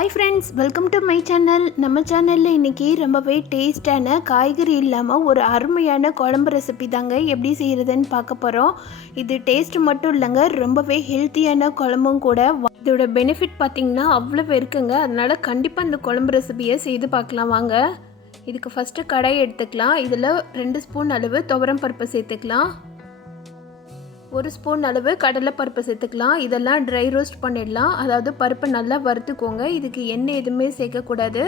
Hi friends welcome to my channel நம்ம சேனலில் இன்றைக்கி ரொம்பவே டேஸ்டான காய்கறி இல்லாமல் ஒரு அருமையான குழம்பு ரெசிபி தாங்க எப்படி செய்கிறதுன்னு பார்க்க போகிறோம் இது டேஸ்ட் மட்டும் இல்லைங்க ரொம்பவே ஹெல்த்தியான குழம்பும் கூட. இதோட பெனிஃபிட் பார்த்திங்கன்னா அவ்வளோ இருக்குங்க. அதனால் கண்டிப்பாக இந்த குழம்பு ரெசிபியை செய்து பார்க்கலாம் வாங்க. இதுக்கு ஃபஸ்ட்டு கடாய் எடுத்துக்கலாம். இதில் ரெண்டு ஸ்பூன் அளவு துவரம் பருப்பு சேர்த்துக்கலாம். ஒரு ஸ்பூன் அளவு கடலைப்பருப்பு சேர்த்துக்கலாம். இதெல்லாம் ட்ரை ரோஸ்ட் பண்ணிடலாம். அதாவது பருப்பை நல்லா வறுத்துக்கோங்க. இதுக்கு எண்ணெய் எதுவுமே சேர்க்கக்கூடாது.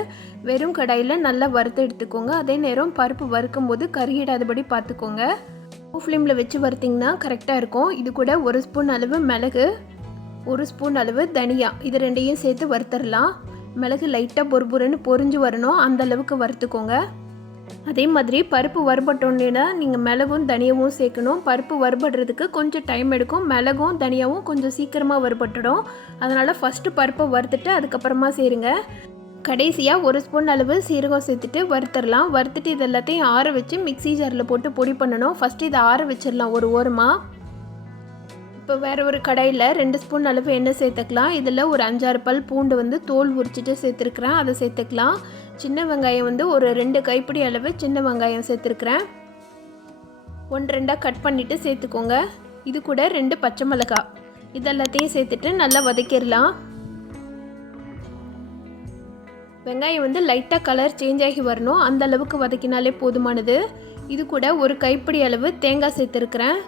வெறும் கடாயில் நல்லா வறுத்து எடுத்துக்கோங்க. அதே நேரம் பருப்பு வறுக்கும் போது கருகிடாதபடி பார்த்துக்கோங்க. ஃப்ளேமில் வச்சு வறுத்திங்கன்னா கரெக்டாக இருக்கும். இது கூட ஒரு ஸ்பூன் அளவு மிளகு ஒரு ஸ்பூன் அளவு தனியா. இது ரெண்டையும் சேர்த்து வறுத்துடலாம் மிளகு லைட்டாக பொறுபொருன்னு பொரிஞ்சு வரணும். அந்த அளவுக்கு வறுத்துக்கோங்க. அதே மாதிரி பருப்பு வறுபட்டோன்னா நீங்கள் மிளகும் தனியாவும் சேர்க்கணும். பருப்பு வறுபடுறதுக்கு கொஞ்சம் டைம் எடுக்கும். மிளகும் தனியாவும் கொஞ்சம் சீக்கிரமாக வறுபட்டுடும். அதனால் ஃபஸ்ட்டு பருப்பை வறுத்துட்டு அதுக்கப்புறமா சேருங்க. கடைசியாக ஒரு ஸ்பூன் அளவு சீரகம் சேர்த்துட்டு வறுத்துடலாம் வறுத்துட்டு இது எல்லாத்தையும் ஆற வச்சு மிக்ஸி ஜாரில் போட்டு பொடி பண்ணணும். ஃபஸ்ட்டு இதை ஆற வச்சிடலாம் ஒரு ஓரமாக இப்போ வேறு ஒரு கடாயில் ரெண்டு ஸ்பூன் அளவு எண்ணெய் சேர்த்துக்கலாம். இதில் ஒரு அஞ்சாறு பல் பூண்டு வந்து தோல் உரிச்சிட்டு சேர்த்துருக்குறேன். அதை சேர்த்துக்கலாம். சின்ன வெங்காயம் வந்து ஒரு ரெண்டு கைப்பிடி அளவு சின்ன வெங்காயம் சேர்த்துருக்குறேன். ஒன்று ரெண்டாக கட் பண்ணிவிட்டு சேர்த்துக்கோங்க. இது கூட ரெண்டு பச்சை மிளகாய் இதெல்லாத்தையும் சேர்த்துட்டு நல்லா வதக்கிடலாம். வெங்காயம் வந்து லைட்டாக கலர் சேஞ்ச் ஆகி வரணும். அந்த அளவுக்கு வதக்கினாலே போதுமானது. இது கூட ஒரு கைப்பிடி அளவு தேங்காய் சேர்த்துருக்குறேன்.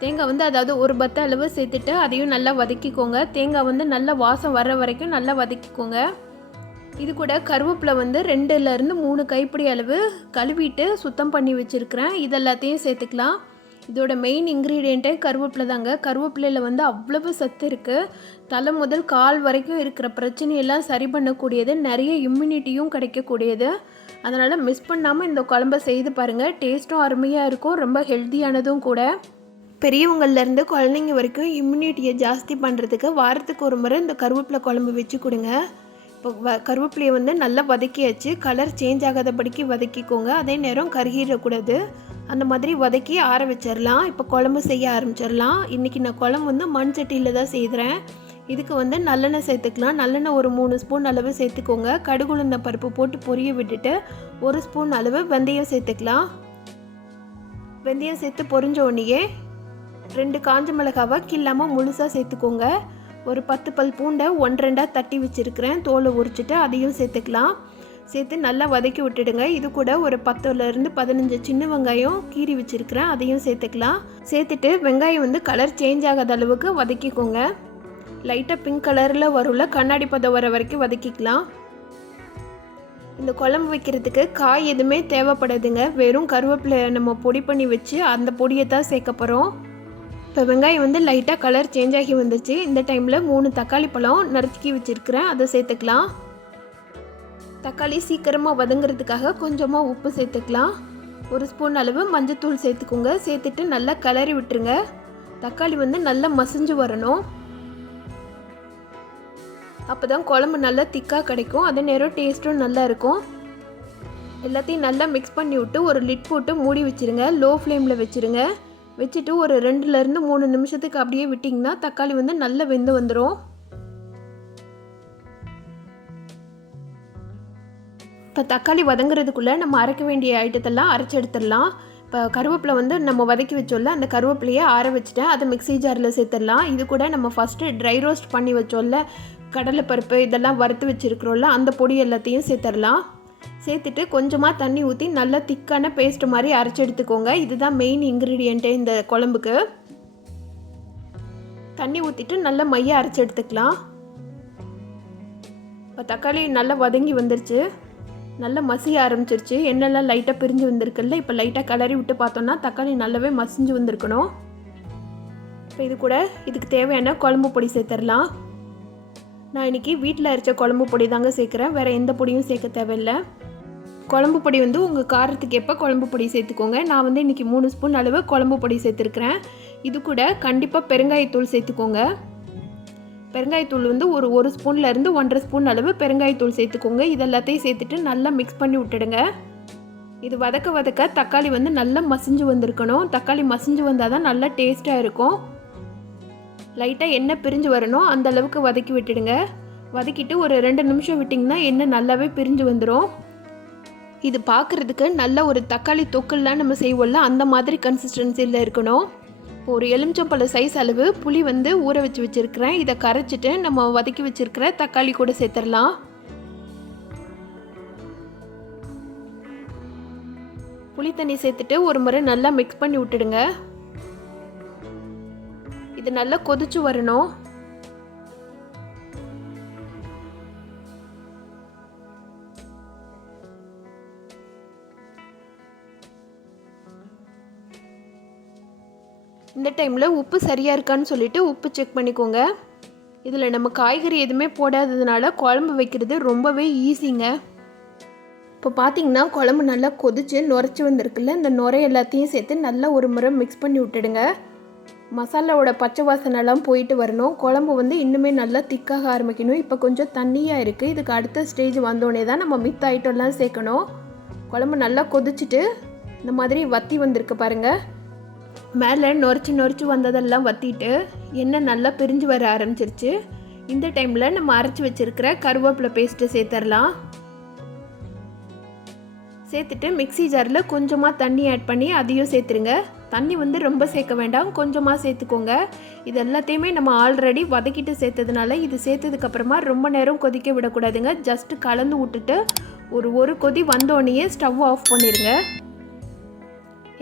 தேங்காய் வந்து அதாவது ஒரு பத்த அளவு சேர்த்துட்டு அதையும் நல்லா வதக்கிக்கோங்க. தேங்காய் வந்து நல்லா வாசம் வர்ற வரைக்கும் நல்லா வதக்கிக்கோங்க. இது கூட கருவேப்பிலை வந்து ரெண்டுலேருந்து மூணு கைப்பிடி அளவு கழுவிட்டு சுத்தம் பண்ணி வச்சுருக்கிறேன். இதெல்லாத்தையும் சேர்த்துக்கலாம். இதோட மெயின் இன்க்ரீடியண்ட்டே கருவேப்பிலை தாங்க. கருவேப்பிலையில் வந்து அவ்வளவு சத்து இருக்குது தலை முதல் கால் வரைக்கும் இருக்கிற பிரச்சனையெல்லாம் சரி பண்ணக்கூடியது. நிறைய இம்யூனிட்டியும் கிடைக்கக்கூடியது. அதனால் மிஸ் பண்ணாமல் இந்த குழம்ப செய்து பாருங்கள் டேஸ்ட்டும் அருமையாக இருக்கும். ரொம்ப ஹெல்த்தியானதும் கூட. பெரியவங்கள்லேருந்து குழந்தைங்க வரைக்கும் இம்யூனிட்டியை ஜாஸ்தி பண்ணுறதுக்கு வாரத்துக்கு ஒரு முறை இந்த கருவேப்பிலை குழம்பு வச்சு கொடுங்க. இப்போ வ கருவேப்பிலையை வந்து நல்லா வதக்கியாச்சு. கலர் சேஞ்ச் ஆகாதபடிக்கு வதக்கிக்கோங்க. அதே நேரம் கருகிடக்கூடாது அந்த மாதிரி வதக்கி ஆற வச்சிடலாம் இப்போ குழம்பு செய்ய ஆரம்பிச்சிடலாம் இன்றைக்கி நான் குழம்பு வந்து மண் சட்டியில் தான் செய்கிறேன் இதுக்கு வந்து நல்லெண்ணெய் சேர்த்துக்கலாம். நல்லெண்ணெய் ஒரு மூணு ஸ்பூன் அளவு சேர்த்துக்கோங்க. கடுகுளுந்த பருப்பு போட்டு பொரிய விட்டுட்டு ஒரு ஸ்பூன் அளவு வெந்தயம் சேர்த்துக்கலாம். வெந்தயம் சேர்த்து பொரிஞ்ச உடனேயே ரெண்டு காஞ்ச மிளகாவை கில்லாமல் முழுசாக சேர்த்துக்கோங்க. ஒரு பத்து பல் பூண்டை ஒன் ரெண்டாக தட்டி வச்சுருக்கிறேன். தோலை உரிச்சிட்டு அதையும் சேர்த்துக்கலாம். சேர்த்து நல்லா வதக்கி விட்டுடுங்க. இது கூட ஒரு பத்துலேருந்து பதினஞ்சு சின்ன வெங்காயம் கீறி வச்சுருக்கிறேன். அதையும் சேர்த்துக்கலாம். சேர்த்துட்டு வெங்காயம் வந்து கலர் சேஞ்ச் ஆகாத அளவுக்கு வதக்கிக்கோங்க. லைட்டாக பிங்க் கலரில் வரும்ல கண்ணாடி பதம் வர வரைக்கும் வதக்கிக்கலாம். இந்த குழம்பு வைக்கிறதுக்கு காய் எதுவுமே தேவைப்படாதுங்க. வெறும் கருவேப்பிலை நம்ம பொடி பண்ணி வச்சு அந்த பொடியை தான் சேர்க்க போகிறோம் இப்போ வெங்காயம் வந்து லைட்டாக கலர் சேஞ்ச் ஆகி வந்துச்சு இந்த டைமில் மூணு தக்காளி பழம் நறுக்கி வச்சுருக்கிறேன். அதை சேர்த்துக்கலாம். தக்காளி சீக்கிரமாக வதங்குறதுக்காக கொஞ்சமாக உப்பு சேர்த்துக்கலாம். ஒரு ஸ்பூன் அளவு மஞ்சத்தூள் சேர்த்துக்கோங்க. சேர்த்துட்டு நல்லா கிளறி விட்டுருங்க. தக்காளி வந்து நல்லா மசிஞ்சு வரணும். அப்போ தான் குழம்பு நல்லா திக்காக கிடைக்கும். அதே நேரம் டேஸ்ட்டும் நல்லா இருக்கும். எல்லாத்தையும் நல்லா மிக்ஸ் பண்ணி விட்டு ஒரு லிட் போட்டு மூடி வச்சுருங்க. லோ ஃப்ளேமில் வச்சுருங்க. வச்சுட்டு ஒரு ரெண்டுலேருந்து மூணு நிமிஷத்துக்கு அப்படியே விட்டிங்கன்னா தக்காளி வந்து நல்லா வெந்து வந்துடும் இப்போ தக்காளி வதங்குறதுக்குள்ளே நம்ம அரைக்க வேண்டிய ஐட்டத்தெல்லாம் அரைச்சி எடுத்துடலாம். இப்போ கருவேப்பிலை வந்து நம்ம வதக்கி வச்சோம்ல அந்த கருவேப்பிலையை ஆற வச்சுட்டேன். அதை மிக்ஸி ஜாரில் சேர்த்துடலாம். இது கூட நம்ம ஃபஸ்ட்டு ட்ரை ரோஸ்ட் பண்ணி வச்சோம்ல கடலைப்பருப்பு இதெல்லாம் வறுத்து வச்சுருக்குறோம்ல அந்த பொடி எல்லாத்தையும் சேர்த்துடலாம். சேர்த்துட்டு கொஞ்சமாக தண்ணி ஊற்றி நல்லா திக்கான பேஸ்ட் மாதிரி அரைச்சி எடுத்துக்கோங்க. இதுதான் மெயின் இன்க்ரீடியண்ட்டு இந்த குழம்புக்கு. தண்ணி ஊற்றிட்டு நல்லா மைய அரைச்சி எடுத்துக்கலாம். இப்போ தக்காளி நல்லா வதங்கி வந்துருச்சு. நல்லா மசிய ஆரம்பிச்சிருச்சு. எண்ணெய்லாம் லைட்டாக பிரிஞ்சு வந்திருக்குல்ல இப்போ லைட்டாக கிளறி விட்டு பார்த்தோன்னா தக்காளி நல்லாவே மசிஞ்சு வந்திருக்கணும். இப்போ இது கூட இதுக்கு தேவையான குழம்பு பொடி சேர்த்துடலாம். நான் இன்றைக்கி வீட்டில் அரைச்ச குழம்பு பொடி தாங்க சேர்க்குறேன். வேறு எந்த பொடியும் சேர்க்க தேவையில்லை. குழம்பு பொடி வந்து உங்கள் காரத்துக்கு எப்போ குழம்பு பொடி சேர்த்துக்கோங்க. நான் வந்து இன்றைக்கி மூணு ஸ்பூன் அளவு குழம்பு பொடி சேர்த்துருக்குறேன். இது கூட கண்டிப்பாக பெருங்காயத்தூள் சேர்த்துக்கோங்க. பெருங்காயத்தூள் வந்து ஒரு ஒரு ஸ்பூன்லேருந்து ஒன்றரை ஸ்பூன் அளவு பெருங்காயத்தூள் சேர்த்துக்கோங்க. இது எல்லாத்தையும் சேர்த்துட்டு நல்லா மிக்ஸ் பண்ணி விட்டுடுங்க. இது வதக்க வதக்க தக்காளி வந்து நல்லா மசிஞ்சு வந்திருக்கணும். தக்காளி மசிஞ்சு வந்தால் தான் நல்லா டேஸ்ட்டாக இருக்கும். லைட்டாக எண்ணெய் பிரிஞ்சு வரணும். அந்த அளவுக்கு வதக்கி விட்டுடுங்க. வதக்கிட்டு ஒரு ரெண்டு நிமிஷம் விட்டிங்கன்னா எண்ணெய் நல்லாவே பிரிஞ்சு வந்துடும் இது பார்க்குறதுக்கு நல்ல ஒரு தக்காளி தொக்குலாம் நம்ம செய்வோம்ல அந்த மாதிரி கன்சிஸ்டன்சியில் இருக்கணும். இப்போ ஒரு எலுமிச்சம்பழ சைஸ் அளவு புளி வந்து ஊற வச்சு வச்சுருக்கிறேன். இதை கரைச்சிட்டு நம்ம வதக்கி வச்சுருக்கிற தக்காளி கூட சேர்த்துடலாம். புளி தண்ணி சேர்த்துட்டு ஒரு முறை நல்லா மிக்ஸ் பண்ணி விட்டுடுங்க. இது நல்லா கொதிச்சு வரணும். இந்த டைமில் உப்பு சரியாக இருக்கான்னு சொல்லிட்டு உப்பு செக் பண்ணிக்கோங்க. இதில் நம்ம காய்கறி எதுவுமே போடாததுனால குழம்பு வைக்கிறது ரொம்பவே ஈஸிங்க. இப்போ பார்த்தீங்கன்னா குழம்பு நல்லா கொதிச்சு நுரைச்சி வந்திருக்குல்ல இந்த நுரை எல்லாத்தையும் சேர்த்து நல்லா ஒரு முறை மிக்ஸ் பண்ணி விட்டுடுங்க. மசாலாவோட பச்சை வாசனைலாம் போயிட்டு வரணும். குழம்பு வந்து இன்னுமே நல்லா திக்காக ஆரம்பிக்கணும். இப்போ கொஞ்சம் தண்ணியாக இருக்குது இதுக்கு அடுத்த ஸ்டேஜ் வந்தோடனே தான் நம்ம மித்த ஐட்டம்லாம் சேர்க்கணும். குழம்பு நல்லா கொதிச்சுட்டு இந்த மாதிரி வத்தி வந்திருக்கு பாருங்கள் மேலே நொறிச்சி நொறிச்சி வந்ததெல்லாம் வற்றிட்டு எண்ணெய் நல்லா பிரிஞ்சு வர ஆரம்பிச்சிருச்சு. இந்த டைமில் நம்ம அரைச்சி வச்சுருக்கிற கருவேப்பிலை பேஸ்ட்டு சேர்த்துடலாம் சேர்த்துட்டு மிக்ஸி ஜாரில் கொஞ்சமாக தண்ணி ஆட் பண்ணி அதையும் சேர்த்துருங்க. தண்ணி வந்து ரொம்ப சேர்க்க வேண்டாம் கொஞ்சமாக சேர்த்துக்கோங்க. இது எல்லாத்தையுமே நம்ம ஆல்ரெடி வதக்கிட்டு சேர்த்ததுனால இது சேர்த்ததுக்கப்புறமா ரொம்ப நேரம் கொதிக்க விடக்கூடாதுங்க. ஜஸ்ட்டு கலந்து விட்டுட்டு ஒரு ஒரு கொதி வந்தோடனேயே ஸ்டவ் ஆஃப் பண்ணிடுங்க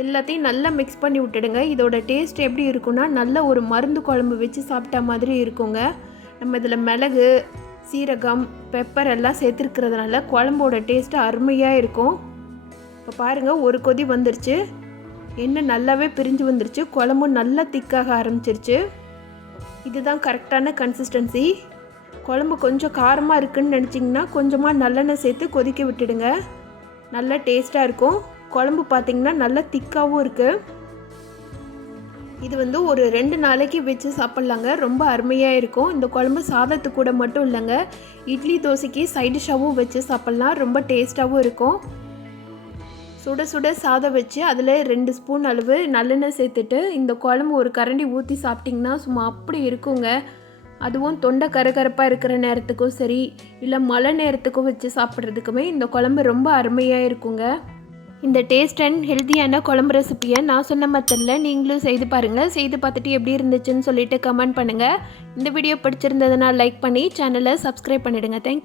எல்லாத்தையும் நல்லா மிக்ஸ் பண்ணி விட்டுடுங்க. இதோட டேஸ்ட் எப்படி இருக்குன்னா நல்ல ஒரு மருந்து குழம்பு வச்சு சாப்பிட்ட மாதிரி இருக்குங்க. நம்ம இதில் மிளகு சீரகம் பெப்பர் எல்லாம் சேர்த்துருக்கிறதுனால குழம்போட டேஸ்ட்டு அருமையாக இருக்கும். இப்போ பாருங்கள் ஒரு கொதி வந்துருச்சு. எண்ணெய் நல்லாவே பிரிஞ்சு வந்துருச்சு. குழம்பும் நல்லா திக்காக ஆரம்பிச்சிருச்சு. இதுதான் கரெக்டான கன்சிஸ்டன்சி குழம்பு கொஞ்சம் காரமாக இருக்குன்னு நினச்சிங்கன்னா கொஞ்சமாக நல்லெண்ணெய் சேர்த்து கொதிக்க விட்டுடுங்க. நல்லா டேஸ்ட்டாக இருக்கும். குழம்பு பார்த்திங்கன்னா நல்லா திக்காகவும் இருக்குது இது வந்து ஒரு ரெண்டு நாளைக்கு வச்சு சாப்பிட்லாங்க. ரொம்ப அருமையாக இருக்கும். இந்த குழம்பு சாதத்து கூட மட்டும் இல்லைங்க. இட்லி தோசைக்கு சைடிஷாகவும் வச்சு சாப்பிட்லாம். ரொம்ப டேஸ்ட்டாகவும் இருக்கும். சுட சுட சாதம் வச்சு அதில் ரெண்டு ஸ்பூன் அளவு நல்லெண்ணெய் சேர்த்துட்டு இந்த குழம்பு ஒரு கரண்டி ஊற்றி சாப்பிட்டிங்கன்னா சும்மா அப்படி இருக்குங்க. அதுவும் தொண்டை கரகரப்பாக இருக்கிற நேரத்துக்கும் சரி இல்லை மழை நேரத்துக்கும் வச்சு சாப்பிட்றதுக்குமே இந்த குழம்பு ரொம்ப அருமையாக இருக்குங்க. இந்த டேஸ்ட் அண்ட் ஹெல்த்தியான குழம்பு ரெசிப்பியை நான் சொன்ன மெத்தடில் நீங்களும் செய்து பாருங்கள் செய்து பார்த்துட்டு எப்படி இருந்துச்சுன்னு சொல்லிட்டு கமெண்ட் பண்ணுங்கள் இந்த வீடியோ பிடிச்சிருந்ததுன்னா லைக் பண்ணி சேனலை சப்ஸ்கிரைப் பண்ணிவிடுங்க தேங்க்